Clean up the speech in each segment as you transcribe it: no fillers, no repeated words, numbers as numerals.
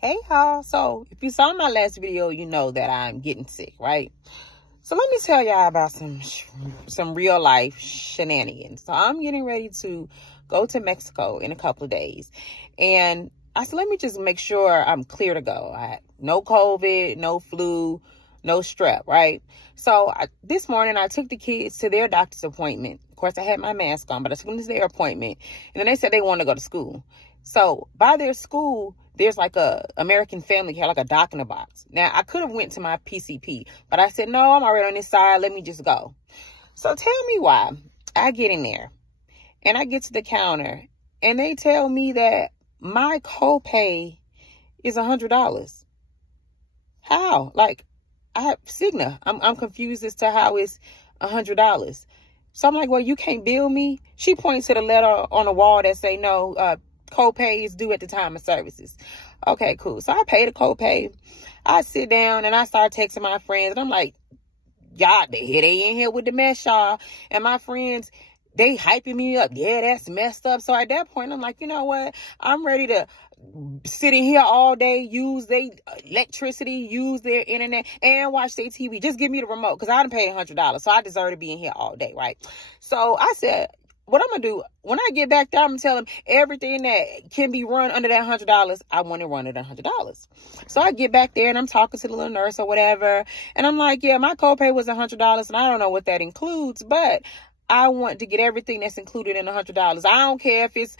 Hey y'all, so if you saw my last video, you know that I'm getting sick, right? So let me tell y'all about some real life shenanigans. So I'm getting ready to go to Mexico in a couple of days. And I said, let me just make sure I'm clear to go. No COVID, no flu, no strep, right? So this morning I took the kids to their doctor's appointment. Of course, I had my mask on, but I took them to their appointment. And then they said they wanted to go to school. So by their school, there's like a American Family Care, like a doc in a box. Now, I could have went to my PCP, but I said, no, I'm already on this side. Let me just go. So tell me why. I get in there and I get to the counter and they tell me that my copay is $100. How? Like, I have Cigna. I'm confused as to how it's $100. So I'm like, well, you can't bill me. She points to the letter on the wall that say no, copay is due at the time of services. Okay, cool. So I pay the copay. I sit down and I start texting my friends and I'm like, y'all, they in here with the mess, y'all. And my friends, they hyping me up. Yeah, that's messed up. So at that point, I'm like, you know what? I'm ready to sit in here all day, use their electricity, use their internet, and watch their TV. Just give me the remote because I done paid $100. So I deserve to be in here all day, right? So I said, what I'm going to do, when I get back there, I'm going to tell them everything that can be run under that $100, I want to run it $100. So I get back there and I'm talking to the little nurse or whatever. And I'm like, yeah, my copay was $100 and I don't know what that includes, but I want to get everything that's included in $100. I don't care if it's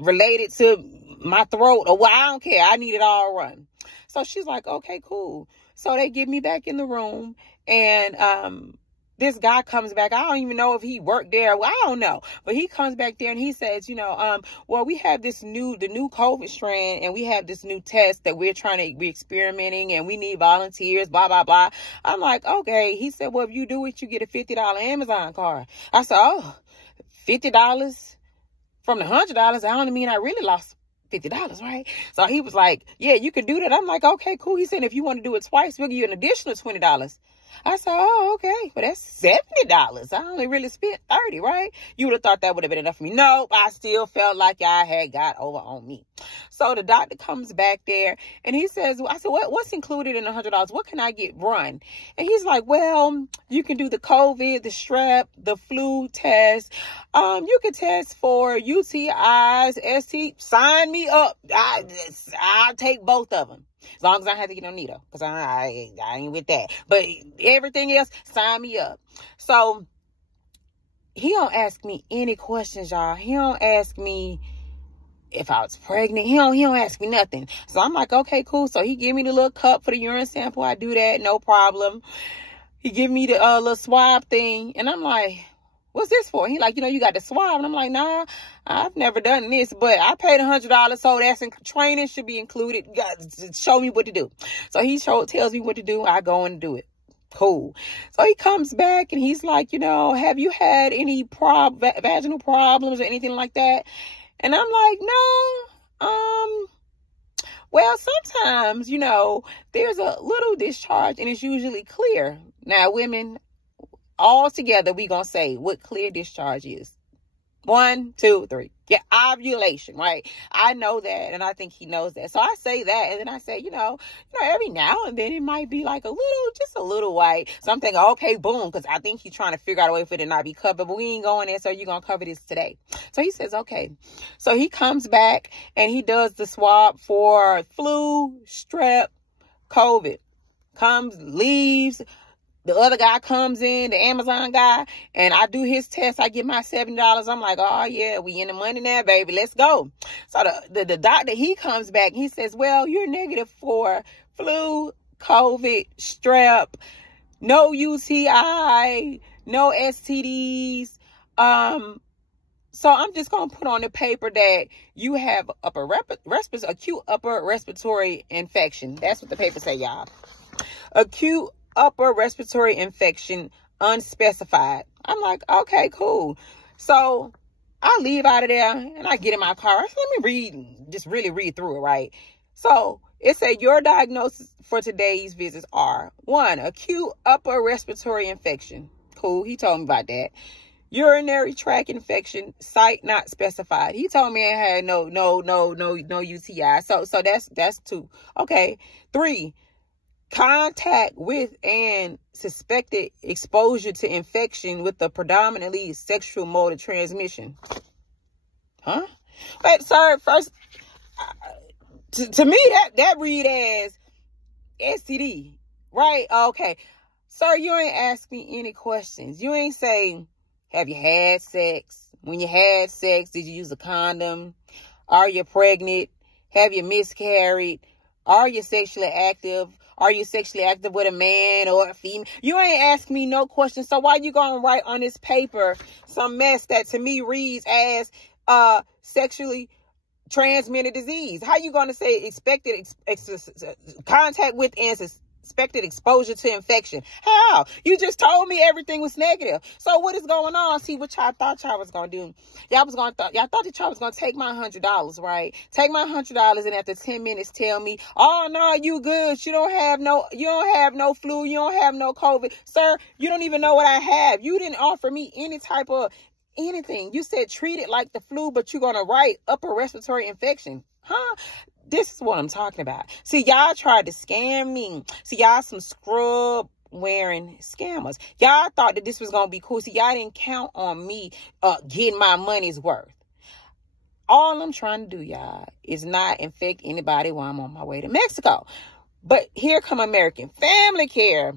related to my throat or what. I don't care. I need it all run. So she's like, okay, cool. So they get me back in the room and, this guy comes back. I don't even know if he worked there. Well, I don't know. But he comes back there and he says, well, we have the new COVID strain and we have this new test that we're experimenting and we need volunteers, blah, blah, blah. I'm like, okay. He said, well, if you do it, you get a $50 Amazon card. I said, oh, $50 from the $100. I don't mean I really lost $50, right? So he was like, yeah, you can do that. I'm like, okay, cool. He said, if you want to do it twice, we'll give you an additional $20. I said, oh, okay. Well, that's $70. I only really spent $30, right? You would have thought that would have been enough for me. Nope. I still felt like I had got over on me. So the doctor comes back there and he says, I said, what's included in $100? What can I get run? And he's like, well, you can do the COVID, the strep, the flu test. You can test for UTIs, ST. Sign me up. I'll take both of them. As long as I don't have to get no needle, because I ain't with that. But everything else, sign me up. So he don't ask me any questions, y'all. He don't ask me if I was pregnant. He don't ask me nothing. So I'm like, okay, cool. So he give me the little cup for the urine sample. I do that, no problem. He give me the little swab thing, and I'm like, what's this for? He like, you got the swab. And I'm like, nah, I've never done this, but I paid $100. So that's training should be included. You got to show me what to do. So he tells me what to do. I go and do it. Cool. So he comes back and he's like, have you had any vaginal problems or anything like that? And I'm like, no, well, sometimes, there's a little discharge and it's usually clear. Now, women, all together, we gonna say what clear discharge is. 1, 2, 3. Yeah, ovulation, right? I know that, and I think he knows that. So I say that, and then I say, every now and then it might be like just a little white. So I'm thinking, okay, boom, because I think he's trying to figure out a way for it to not be covered, but we ain't going there, so you're gonna cover this today. So he says, okay. So he comes back and he does the swab for flu, strep, COVID. Leaves. The other guy comes in, the Amazon guy, and I do his test. I get my $70. I'm like, oh, yeah, we in the money now, baby. Let's go. So the doctor, he comes back. He says, well, you're negative for flu, COVID, strep, no UTI, no STDs. So I'm just going to put on the paper that you have acute upper respiratory infection. That's what the paper say, y'all. Acute upper respiratory infection, unspecified. I'm like, okay, cool. So I leave out of there and I get in my car. So let me really read through it, right? So it said your diagnosis for today's visits are 1, acute upper respiratory infection. Cool. He told me about that. urinary tract infection, site not specified. He told me I had no UTI. So that's 2. Okay. 3, contact with and suspected exposure to infection with a predominantly sexual mode of transmission. Huh? Wait, sir, first, to me, that read as STD, right? Okay. Sir, you ain't ask me any questions. You ain't say, have you had sex? When you had sex, did you use a condom? Are you pregnant? Have you miscarried? Are you sexually active? Are you sexually active with a man or a female? You ain't ask me no questions. So why you gonna write on this paper some mess that to me reads as sexually transmitted disease? How you gonna say expected contact with and suspected exposure to infection? How? You just told me everything was negative. So what is going on? See what y'all thought y'all was gonna do. Y'all thought that y'all was gonna take my $100, right? Take my $100 and after 10 minutes tell me, oh no, you good. You don't have no flu. You don't have no COVID. Sir, you don't even know what I have. You didn't offer me any type of anything. You said treat it like the flu, but you're gonna write upper respiratory infection. Huh? This is what I'm talking about. See, y'all tried to scam me. See, y'all some scrub wearing scammers. Y'all thought that this was going to be cool. See, y'all didn't count on me getting my money's worth. All I'm trying to do, y'all, is not infect anybody while I'm on my way to Mexico. But here come American Family Care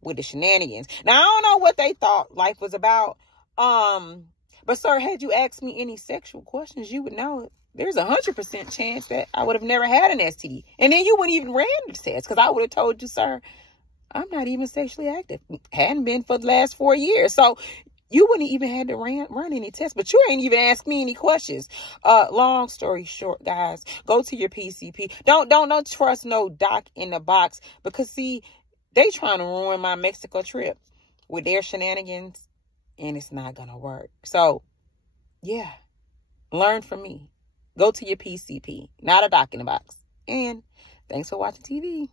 with the shenanigans. Now, I don't know what they thought life was about. But sir, had you asked me any sexual questions, you would know it. There's 100% chance that I would have never had an STD. And then you wouldn't even ran the test because I would have told you, sir, I'm not even sexually active. Hadn't been for the last 4 years. So you wouldn't even had to run any tests. But you ain't even asked me any questions. Long story short, guys, go to your PCP. Don't trust no doc in the box because, see, they trying to ruin my Mexico trip with their shenanigans. And it's not going to work. So, yeah, learn from me. Go to your PCP, not a doc in the box. And thanks for watching TV.